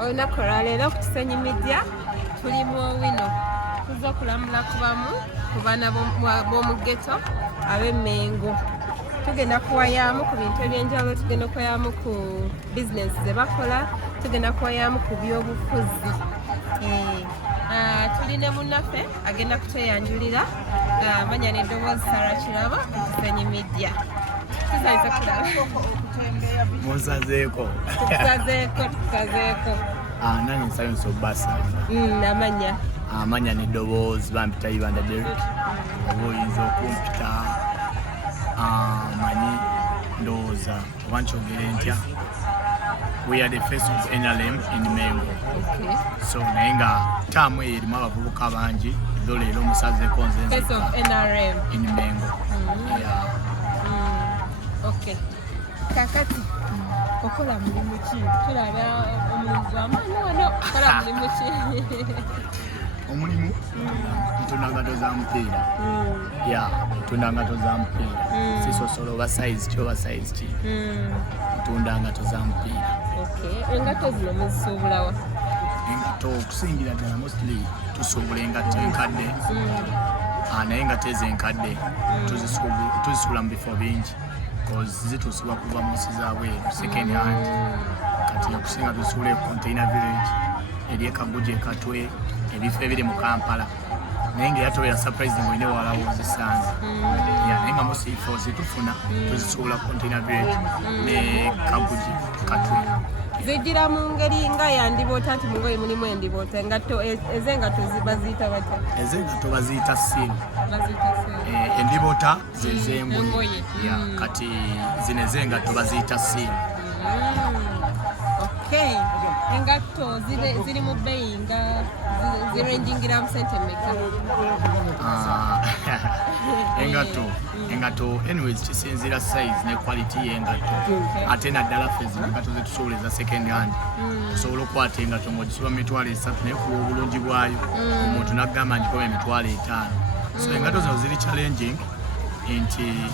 olunaku olwaleero ku Kisenyi Media tuli mu Owino tuzze okulamula ku bamu ku baana b'omu ghetto ab'Emmengo. Tugenda kuwayaamu ku bintu eby'enjawulo, tugenda kuwayaamu ku bizinesi ze bakola, tugenda kuwayaamu ku byobufuzi. Tuli ne munnaffe agenda kutweyanjulira manya n'eddoboozi Sarah Kirabo ku Kisenyi Media. Tuzayiza kulaba. Musazeeko. Tusazeeko. Nange nsanyusa obbasa. Amanya. Amanya n'eddoboozi bampita Ibanda Derek. Oba oyinza okumpita manyi ndowooza oba nkyogere ntya. We are the face of NRM in Mengo. Okay. So naye nga taamu eyo erimu abavubuka bangi ddo leero musazeeko nze Face of NRM in Mengo. Yeah. Okay. Kakati okola mulimu ki? Tulaba omuntu amaanyi wano okola mulimu ki? Omulimu ntunda ngato za mupiira. Ya ntunda ngato za mupiira. Sisosolo oba size ki oba size ki. Ntunda ngato za mupiira. Okay. Engato zino muzisuubula wa? Engato okusingira ddala mostly tusuubula engato enkadde. Naye engato ezo enkadde tuzisuubula mu bifo bingi. Zituusibwa kuva mu nsi zaabweru second hand. Kati okusinga tusuubula e Container Village eri e Kabuja e Katwe ebifo ebiri mu Kampala. Naye ng'eyatobeera surprise ng'olina ewala w'ozisanze. Naye nga musifo zitufuna tuzisuubula Container Village ne Kabuja Katwe. Zijjira mu ngeri nga yandiboota nti mu ngoye mulimu endiboota. Engato ez'engato baziyita batya? Ez'engato baziyita siiru. Baziyita siiru. Endiboota z'engoye. Engoye. Kati zino ez'engato baziyita siiru. Okay. Engato ziri mu bbeeyi nga zirenjingira mu ssente mmeka? Engato anyways kisinziira size ne quality y'engato. Ate naddala ffe zino engato zetusobola eza second hand. Osobola okukwata engato ng'ogisiba mu mitwalo 3 naye kuba obulungi bwayo omuntu n'agamba nti koba emitwalo 5. So engato zino ziri challenging nti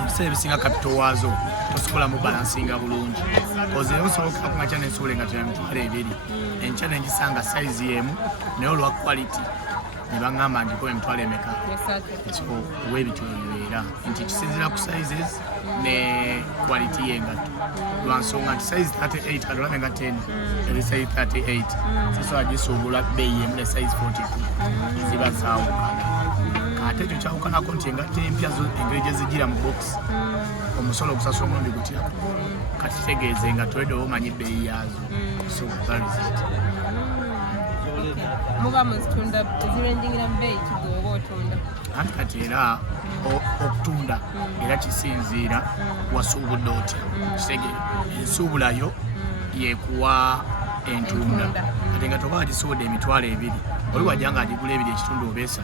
ebiseera ebisinga capital waazo tosobola mu balansinga bulungi. Koze osobola okufa ku makya n'ensobola engato ya mitwalo 2. Enkya ne ngisanga size y'emu naye olwa quality ne baŋŋamba nti koba emitwalo emeka. So bwebityo bibeera nti kisinziira ku sizes ne quality y'engato. Lwa nsonga nti size 38 kati olabe nga 10 eri size 38 sisobola gisuubula bbeeyi emu ne size 42 ziba zaawukana. Ate ekyo kyawukanako nti engato empya engeri gye zigira mu box omusolo okusasula omulundi gutya. Kati tegeeza engato edda oba omanyi bbeeyi yaazo. So that is it. Muba muzitunda zirenjingira mu bbeeyi ki gwe oba otunda? Anti kati era okutunda era kisinziira wasuubudde otya. Kitegeera ensuubulayo yekuwa entunda. Kati nga toba wagisuubudde emitwalo 2 oli wajja nga agigula 2 ekitundu oba 3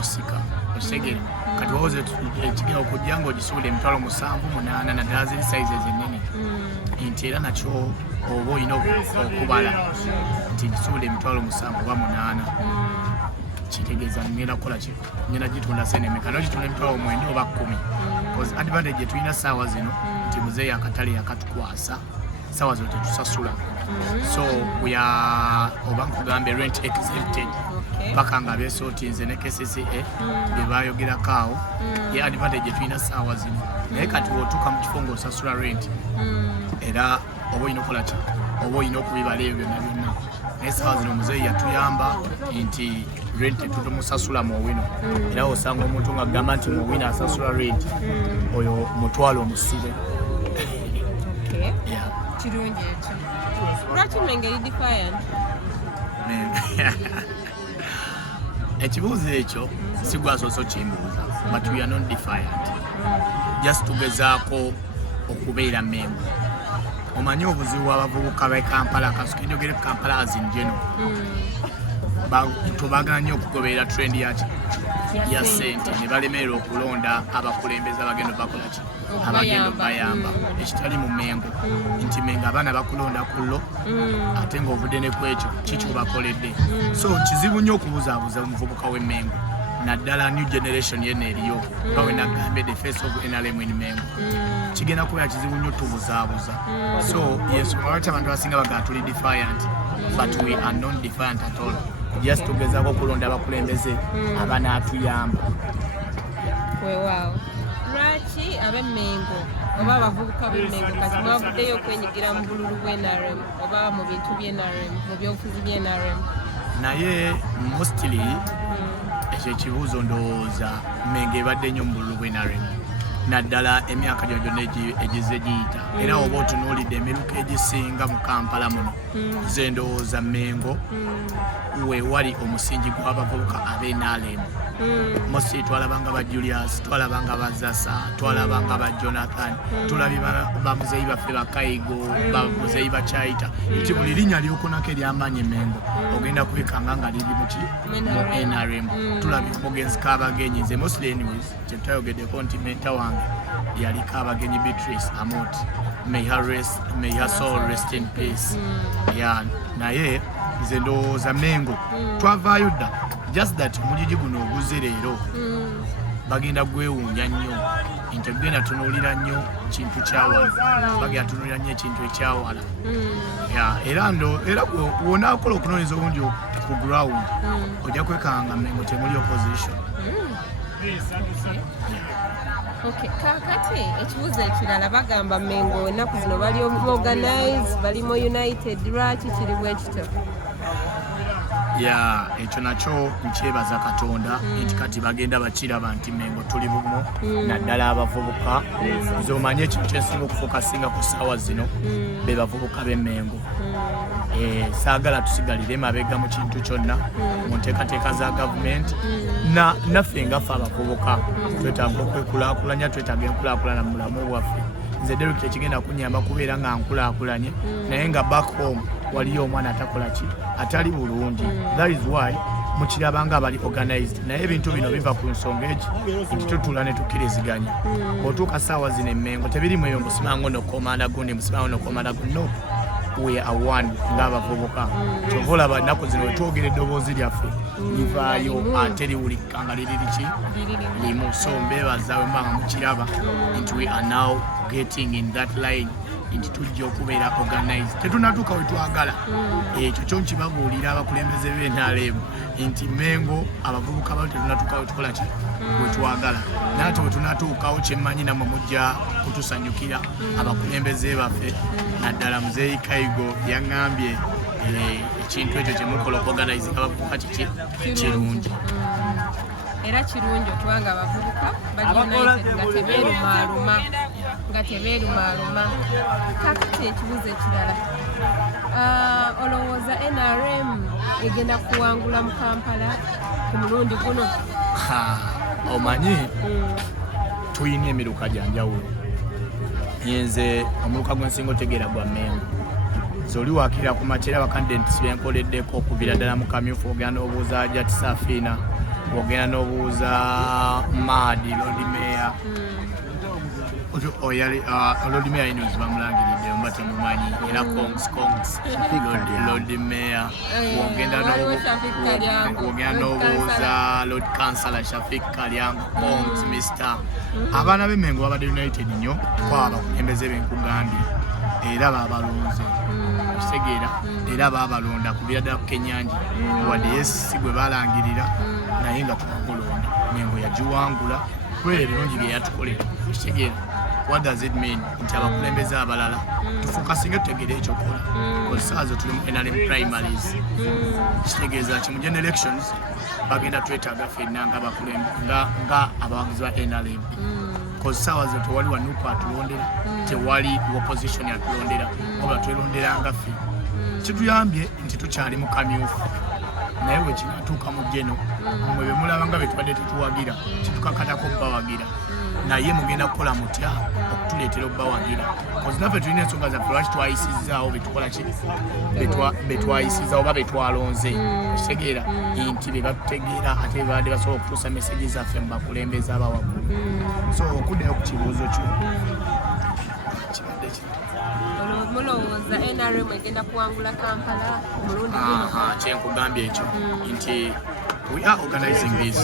osika okitegeera. Kati wawoze ekigenda okujja ng'ogisuubudde emitwalo 7 8 naddala ziri sizes ennene nti era nakyo oba olina okubala nti gisuubudde emitwalo 7 oba 8 kitegeeza ngenda kukola ki ngenda gitunda sente meka nayo gitunda emitwalo 9 oba 10. Because advantage gyetulina saawa zino nti muzeeyi akatale yakatukwasa saawa zino tetusasula. So we are oba nkugambe rent exempted paka nga beesootinze ne KCCA bye baayogerako awo ye advantage gyetulina saawa zino. Naye kati bw'otuuka mu kifo ng'osasula rent era oba olina okukola ki oba olina okubibala ebyo byonna byonna. Naye saawa zino muzeeyi yatuyamba nti rent tetumumusasula mu Owino. Era osanga omuntu ng'agamba nti mu Owino asasula rent oyo mutwalo omusibe. Kirungi ekyo. Lwaki Mmengo eri defiant? Ekibuuzo ekyo si gwasoose okimbuuza but we are not defiant. Just tugezaako okubeera Mmengo. Omanyi obuzibu abavubuka b'e Kampala kasuke njogere Kampala as in general. Tubagala nnyo okugoberera trend ya ssente ne balemererwa okulonda abakulembeze abagenda bakola ki abagenda bayamba ekitali mu Mmengo nti Mmengo abaana bakulonda kullo ate ng'ovudde ne kwekyo kiki bakoledde. So kizibu nnyo okubuzaabuza omuvubuka w'e Mmengo naddala new generation yenna eriyo nga we nagambye the face of NRM in Mengo kigenda kubeera kizibu nnyo tubuzaabuza so yensonga lwaki abantu abasinga bagaa tuli defiant but we are non defiant at all just tugezaako okulonda abakulembeze abanaatuyamba weewaawo lwaki ab'Emmengo oba abavubuka b'Emmengo kati mwavuddeyo okwenyigira mu bululu bw'NRM oba mu bintu by'NRM mu byobufuzi by'NRM naye mostly ekyo ekibuuzo ndowooza Mmengo ebadde nnyo mu bululu bw'NRM naddala emyaka gyonna egize giyita era oba otunuulidde emiruka egisinga mu Kampala muno nze ndowooza Mmengo we wali omusingi gw'abavubuka ab'NRM mostly twalabanga ba Julius twalabanga ba Zasa twalabanga ba Jonathan tulabi bamuzeeyi baffe bakayigo bamuzeeyi bakyayita nti buli linnya lyokonako eryamaanyi Mmengo ogenda kwekanga nga liri mu NRM tulabi omugenzi Kaabagenyi nze mostly anyways kyetwayogeddeko nti menta wange yali Kaabagenyi Beatrice Amot may her soul rest in peace naye nze ndowooza Mmengo twavaayo dda just that omugigi guno oguze leero bagenda gwewuunya nnyo nti genda tunuulira nnyo kintu kyawala bagenda tunuulira nnyo ekintu ekyawala era wonaakola okunoonyeza obungi ku ground ojja kwekanga Mmengo temuli opposition kakati ekibuuzo ekirala bagamba Mmengo ennaku zino bali organize balimu united lwaki kiri bwe kityo ekyo nakyo nkyebaza Katonda nti kati bagenda bakiraba nti Mmengo tuli bumu naddala abavubuka nze omanye ekintu kyensinga okufokasinga ku ssaawa zino be bavubuka b'Emmengo saagala tusigalire mabega mu kintu kyonna mu nteekateeka za gavumenti naffe ngaffe abavubuka twetaaga okwekulaakulanya twetaaga enkulaakulana mu bulamu bwaffe nze Derek ekigenda kunyamba kubeera nga nkulaakulanye naye nga back home waliyo omwana atakola ki atali bulungi that is why mukirabanga abali organized naye ebintu bino biva ku nsonga egi nti tutuula ne tukkiriziganya otuuka ssaawa zino Emmengo tebirimu eyo musimango nokomanda gundi musimango nokomanda guno we are one ng'abavubuka kyova olaba nnaku zino wetwogera eddoboozi lyaffe livaayo ate liwulikika nga liriki limu so mbeebaza we mbanga mukiraba nti we are now getting in that line nti tujja okubeera organized tetunatuuka we twagala ekyo kyo nkibabuulira abakulembeze b'NRM nti Mmengo abavubuka balo tetunatuuka we tukola ki we twagala naate we tunatuukawo kyemmanyi nammwe mujja kutusanyukira abakulembeze baffe naddala muzeeyi Kayigo yaŋŋambye ekintu ekyo kyemukola okuorganize abavubuka kiki kirungi era kirungi okubanga abavubuka bali united nga tebeerumaaluma kakati ekibuuzo ekirala olowooza NRM egenda kuwangula mu Kampala ku mulundi guno omanyi tuyina emiruka gyanjawulo nze omuluka gwensinga otegeera gwa Mmengo zoli wakira ku materia abakandidate benkoleddeko okuvira ddala mu kamyufu ogenda n'obuuza Jati Safina ogenda n'obuuza Mahdi Lord Mayor Lord Mayor ino zibamulangiridde mba temumanyi era Kongs Lord Mayor ogenda n'obuuza Lord Councillor Shafik Kalyango Kongs Mr. Abaana b'Emmengo babadde united nnyo kwaba abakulembeze benkugambye era babalonze kitegeera era babalonda kubira ddala ku Kenyanji wadde yesisi gwe balangirira naye nga twamulonda Mmengo yagiwangula kubera ebirungi bye yatukolera kitegeera what does it mean nti abakulembeze abalala tufokasinge tutegeera ekyokola osaazo tuli mu NRM primaries kitegeeza ki mu general elections bagenda twetaaga ffenna nga abawagizi ba NRM ssaawa ze tewali wanupa atulondera tewali opposition atulondera oba twelondera nga ffe kituyambye nti tukyali mu kamyufu naye bwe kinatuuka mu geno mwe be mulaba nga be tubadde tetuwagira kitukakatako okubawagira naye mugenda kukola mutya okutuleetera okubawagira kozi naffe tulina ensonga zaffe lwaki twayisizaawo betwayisizaawo oba betwalonze kitegeera nti be batutegeera ate babadde basobola okutuusa mesegi zaffe mu bakulembeze abawaggulu so okuddayo ku kibuuzo kyo kibadde kino mulowooza NRM egenda kuwangula Kampala ku mulundi guno kyenkugambye ekyo nti we are organizing this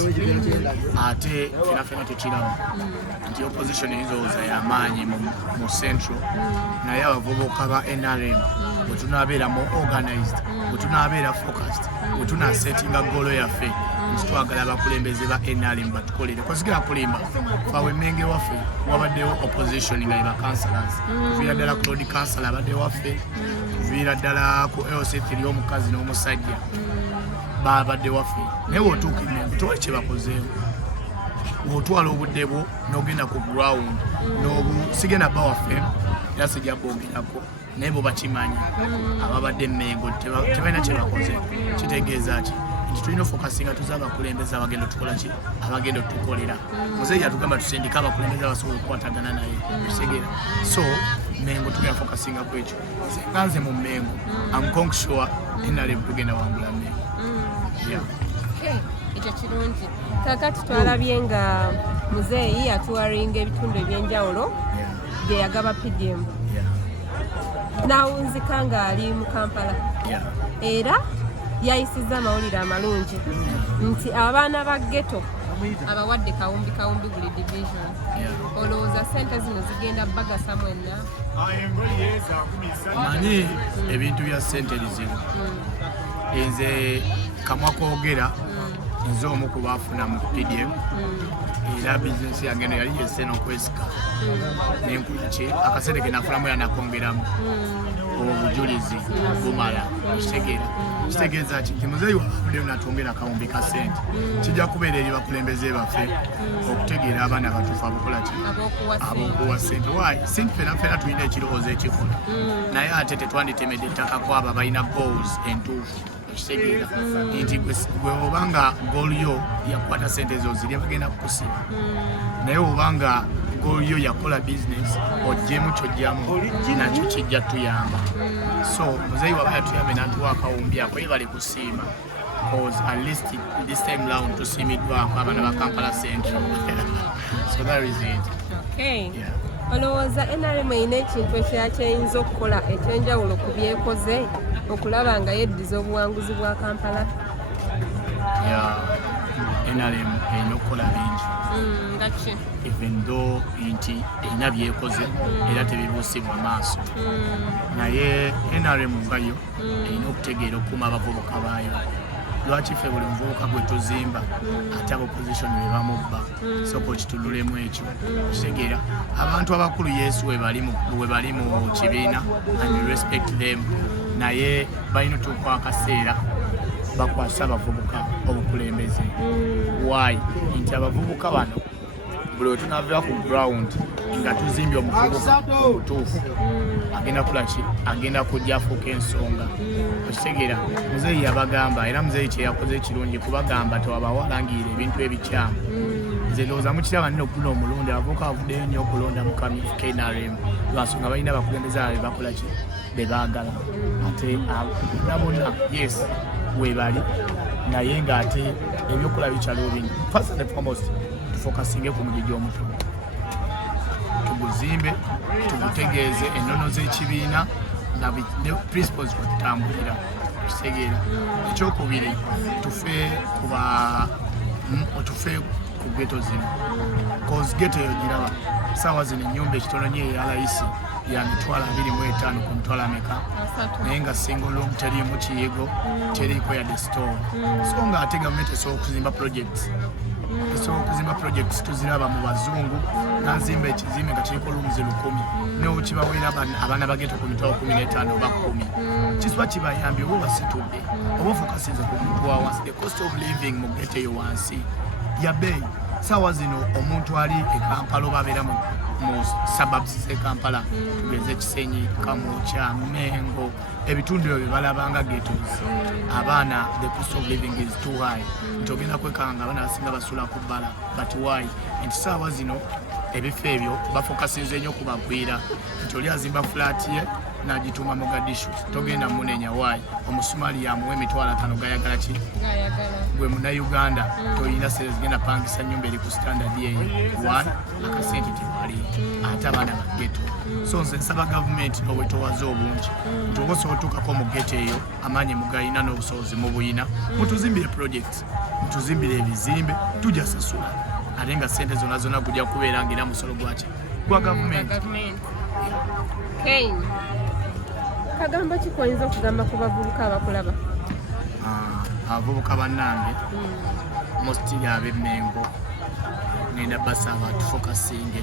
ate fena tekiraba nti opposition eyinza yamaanyi mu central naye abavubuka ba NRM bwe tunaabeera mu organized bwe tunaabeera focused bwe tunaasettinga goalo yaffe nti twagala abakulembeze ba NRM batukolere kosigera kulimba fawe Menge waffe wabaddewo opposition nga eba councillors tuviira ddala ku road councillor abadde waffe tuviira ddala ku LC3 omukazi n'omusajja babadde waffe naye wotuukire towa kye bakozeewo wotwala obudde bwo n'ogenda ku ground sigenda bba waffe era sijja bwogerako naye bo bakimanyi ababadde Mengo tebalina kye bakoze kitegeeza ki nti tulina ofokasinga tuze abakulembeze abagenda tukola ki abagenda otukolera muzeeyi yatugamba tusindika abakulembeze abasobola okukwatagana naye tutegeera so Mengo tugenda fokasinga ku ekyo nze mu Mengo I'm sure NRM tugenda wangula Mengo. Ekyo kirungi kakati twalabye nga muzeeyi atuwaringa ebitundu ebyenjawulo gye yagaba PDM n'awunzika ng'ali mu Kampala era yayisizza amawulire amalungi nti abaana ba ghetto abawadde kawumbi buli division olowooza sente zino zigenda bagasa mwenna manyi ebintu bya sente lizibu nze kamwa koogera nze omu ku baafuna mu PDM era bizinesi yange eno yali yesse n'okwesika nenkola ki akasente ke nafulamu yanakongeramu obujulizi bumala kitegeeza ki nti muzeeyi wabaddeyo natwongera kawumbi ka sente kijja kubeera eri bakulembeze baffe okutegeera abaana abatuufu abakola ki ab'okuwa sente waayi sinti fena tulina ekirowoozo ekikola naye ate tetwanditemedde ettaka kwabo abalina goals entuufu ekitegeera nti gwe obanga goolyo yakwata sente ezo ziri bagenda kukusiba naye obanga goolyo yakola bizinesi ojjemu kyojjamu nakyo kijja tuyamba so muzeeyi waba yatuyambe n'atuwa akawumbi ako ye bali kusiima because at least this time round tusiimiddwako abaana ba Kampala Central so that is it. Okay. Olowooza NRM erina ekintu ekirala kyeyinza okukola ekyenjawulo ku byekoze okulaba nga yeddiza obuwanguzi bwa Kampala? NRM erina okukola bingi even though nti erina byekoze era tebibuusibwa maaso naye NRM ngayo erina okutegeera okukuuma abavubuka baayo lwaki ffe buli muvubuka gwe tuzimba ate abopposition be bamubba sooka okitunulemu ekyo kitegeera abantu abakulu Yesu we bali mu kibiina and we respect them naye balina otuuka akaseera bakwasa abavubuka obukulembeze why nti abavubuka bano buli we tunaavira ku ground nga tuzimbye omuvubuka omutuufu agenda kulaki agenda kujja afuuka ensonga okitegeera muzeeyi yabagamba era muzeeyi kyeyakoze ekirungi kubagamba tewabawalangiira ebintu ebikyamu nze ndowooza mukiraba nina okufuna omulundi abavubuka bavuddeyo nnyo okulonda mu kamyufu KNRM lwansonga balina abakulembeze abo bebakolaki bebaagala ate bonna yes webali naye ng'ate ebyokola bikyaliwo bingi first and foremost tufokasinge ku mugigi omuto tuguzimbe tugutegeeze ennono z'ekibiina ne principles kwe tutambulira kitegeera ekyokubiri tufe ku geto zino cause geto eyo giraba saawa zino ennyumba ekitono nyo eyalaisi ya mitwalo 25 ku mitwalo ameka naye nga single room teriimu kiyigo teriiko yadde store so nga ate gavumenti esobola okuzimba projects tuziraba mu bazungu nazimba ekizimbe nga kiriko rooms 1000 newo kibaweera abaana bageto ku mitwalo 15 oba 10 kisuba kibayambye oba basitudde oba ofokasinze ku muntu wa wansi the cost of living mu geto eyo wansi ya beeyi saawa zino omuntu ali e Kampala oba abeera mu suburbs z'e Kampala tugeze Kisenyi, Kamwokya, Mengo ebitundu ebyo balabanga ghettos abaana the cost of living is too high nti ogenda kwekanga abaana basinga basula ku bbala but why nti saawa zino ebifo ebyo bafokasinze nnyo kubagwira nti oli azimba flat ye n'agituuma Mogadishu togenda munenya waayi omusumali yamuwa emitwalo 5 gayagala ki gwe munnayuganda toyina sere zigenda pangisa nnyumba eri ku standard eyo 1 akasente tewali ate abaana bageto so nze nsaba gavumenti obwetowaze obungi nti oba osobola otuukako mu geto eyo amaanyi mugayina n'obusobozi mubuyina mutuzimbire projects mutuzimbire ebizimbe tujja sasula ate nga sente zonna zonna kujja kubeera ngaera musolo gwaki gwa gavumenti. Kagamba ki koyinza okugamba ku bavubuka abakulaba? Abavubuka bannange mostly ab'Emmengo ngenda basaba tufokasinge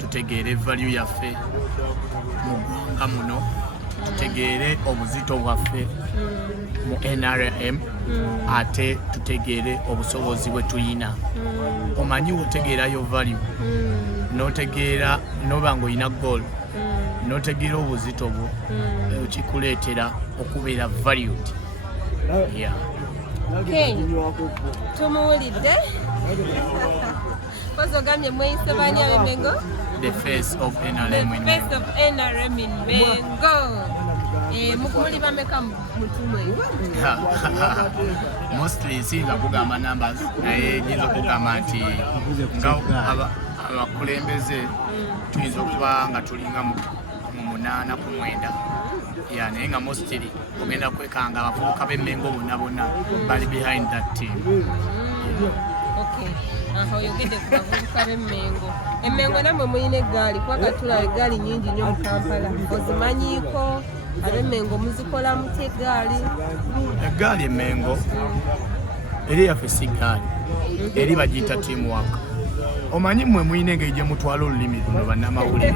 tutegeere value yaffe mu ggwanga muno tutegeere obuzito bwaffe mu NRM ate tutegeere obusobozi bwe tuyina. Omanyi wotegeerayo value n'otegeera noba ng'olina goal n'otegeera obuzito bwo kikuleetera okubeera valued. Tumuwulidde ozogambye mweyise baani ab'Emmengo? The face of NRM in Mengo. Mukuli bameka mutumu eyo? Mostly siyinza kugamba numbers naye nyinza okugamba nti nga abakulembeze tuyinza okuba nga tulinga mu 8 ku 9 naye nga mostly ogenda kwekanga abavubuka b'Emmengo bonna bali behind that team. Oyogedde ku bavubuka b'Emmengo. Emmengo namwe muyina eggaali kubanga tulaba eggaali nyingi nnyo mu Kampala. Ozimanyiiko ab'Emmengo muzikola mutya eggaali? Eggaali Emmengo eri yaffe si ggaali eri bagiyita teamwork. Omanyi mmwe muyina engeri gye mutwala olulimi luno bannamawulire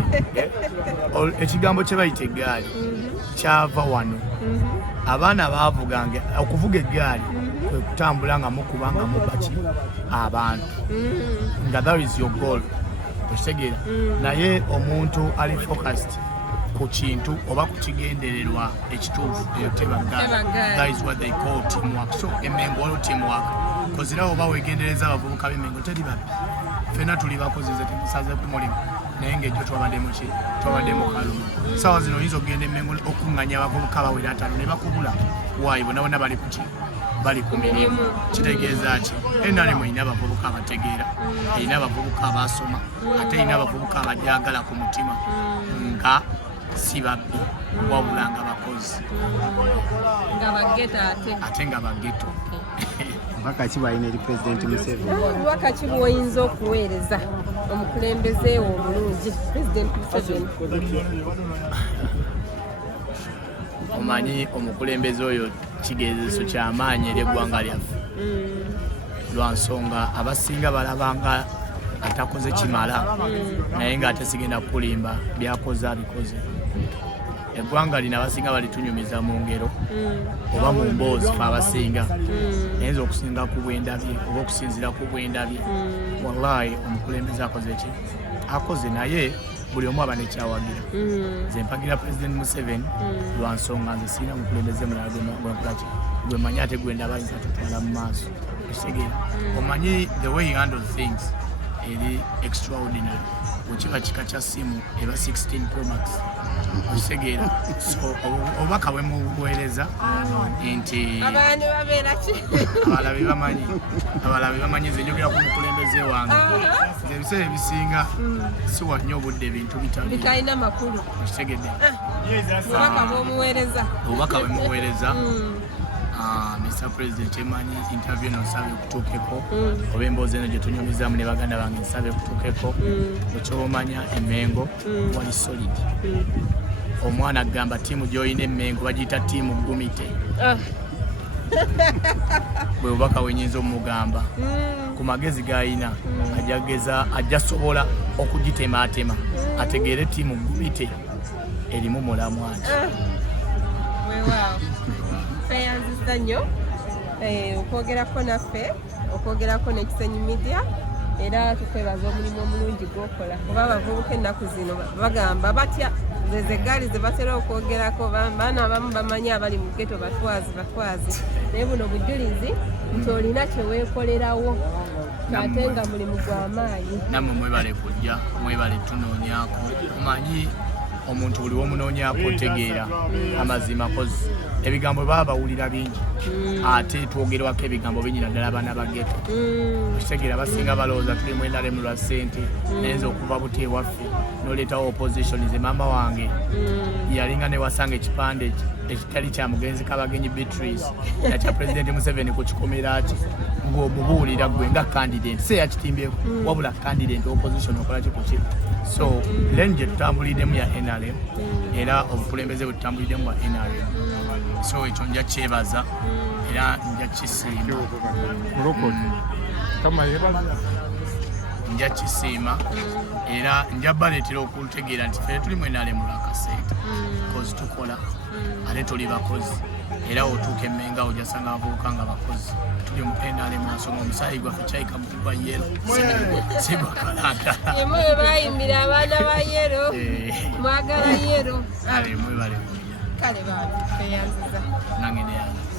ekigambo kye bayita eggaali kyava wano. Abaana baavuganga okuvuga eggaali kwe kutambula nga mukuba nga mubaki abantu nga that is your goal okitegeera naye omuntu ali focused ku kintu oba ku kigendererwa ekituufu eyo teba ggaali. That is what they call teamwork. So Emmengo waliwo teamwork kozira oba wegendereza abavubuka b'Emmengo teri babbi ffenna tuli bakozeze temusaze ku mulimu naye ng'ejjo twabadde mu kalulu. Saawa zino oyinza okugenda Emmengo okuŋŋanya abavubuka abawera 5 ne bakubula waayi bonna bali ku ki bali ku mirimu. Kitegeeza ki NRM erina abavubuka abategeera erina abavubuka abasoma ate erina abavubuka abajagala ku mutima nga si babbi wabula nga bakozi ate nga bageto. Mpaka ki balina eri President Museveni? Obubaka ki bw'oyinza okuweereza omukulembeze wo omulungi President Museveni? Omanyi omukulembeze oyo kigezeso ky'amaanyi eri eggwanga lyaffe lwa nsonga abasinga balabanga atakoze kimala naye ng'ate sigenda kulimba byakoze abikoze. Eggwanga lino abasinga balitunyumiza mu ngero oba mu mboozi fe abasinga nayenza okusinga ku bwendabye oba okusinzira ku bwendabye. Wallahi omukulembeze akoze ki akoze naye buli omu aba nekyawagira. Nze mpagira President Museveni lwa nsonga nze sirina mukulembeze mulala gwenkolaki gwe manyi ate gwendaba ayinza tutwala mu maaso ekitegeera. Omanyi the way he handles things eri extraordinary. Bwekiba kika kya simu eba 16 Pro Max okitegeera. So obubaka bwe mubuweereza nti abaani babeera ki abalabi bamanyi nze njogera ku mukulembeze wange nze ebiseera ebisinga siwa nnyo obudde ebintu bitalina makulu okitegedde. Obubaka bwe muweereza Mr. President emanyi interview no nsabe okutuukeko oba emboozi eno gye tunyumizaamu ne baganda bange nsabe okutuukeko bwekyobamanya Emmengo wali solid. Omwana agamba tiimu gy'olina Emmengo bagiyita tiimu Gumite. Bwe bubaka wenyinza omugamba ku magezi g'alina ajja sobola okugitemaatema ategeere tiimu Gumite erimu mulamu ati. Tweyanziza nnyo okwogerako naffe okwogerako n'Ekisenyi Media era tukwebaza omulimu omulungi gw'okola kuba abavubuka ennaku zino bagamba batya zeze eggaali ze batera okwogerako baana abamu bamanyi abali mu geto batwazi naye buno bujulizi nti olina kyeweekolerawo ate nga mulimu gw'amaanyi. Nammwe mwebale kujja mwebale tunoonyako. Omanyi omuntu buli womunoonyaako otegeera amazima kozi ebigambo baba bawulira bingi ate twogerwako ebigambo binyina ddala abaana bageto okitegeera basinga balowooza tuli mwenalemu lwa ssente nayenza okuva buti ewaffe noleetawo opposition ze maama wange yalinga newasanga ekipande ekitali kya mugenzi Kabagenyi Beatrice nakya Pulezidenti Museveni ku kikomera ki ng'omubuulira gwe nga candidate se yakitimbyeko wabula candidate opposition okola kikuki so lenje tutambuliddemu ya NRM era obukulembeze bwe tutambuliddemu bwa NRM so ekyo nja kyebaza era nja kisiima nja kisiima era nja baleetera okutegeera nti ffe tuli mu NRM lwakaseeta kozi tukola ate tuli bakozi era otuuka emmenga ojasanga abavubuka nga bakozi tuli mu NRM nsonga omusaayi gwaffe kyayika mugwa yero sigwakalanda yemwe bwe bayimbira abaana ba yero mwagala yero ale mwebale kale bantu tweyanziza nange neyanza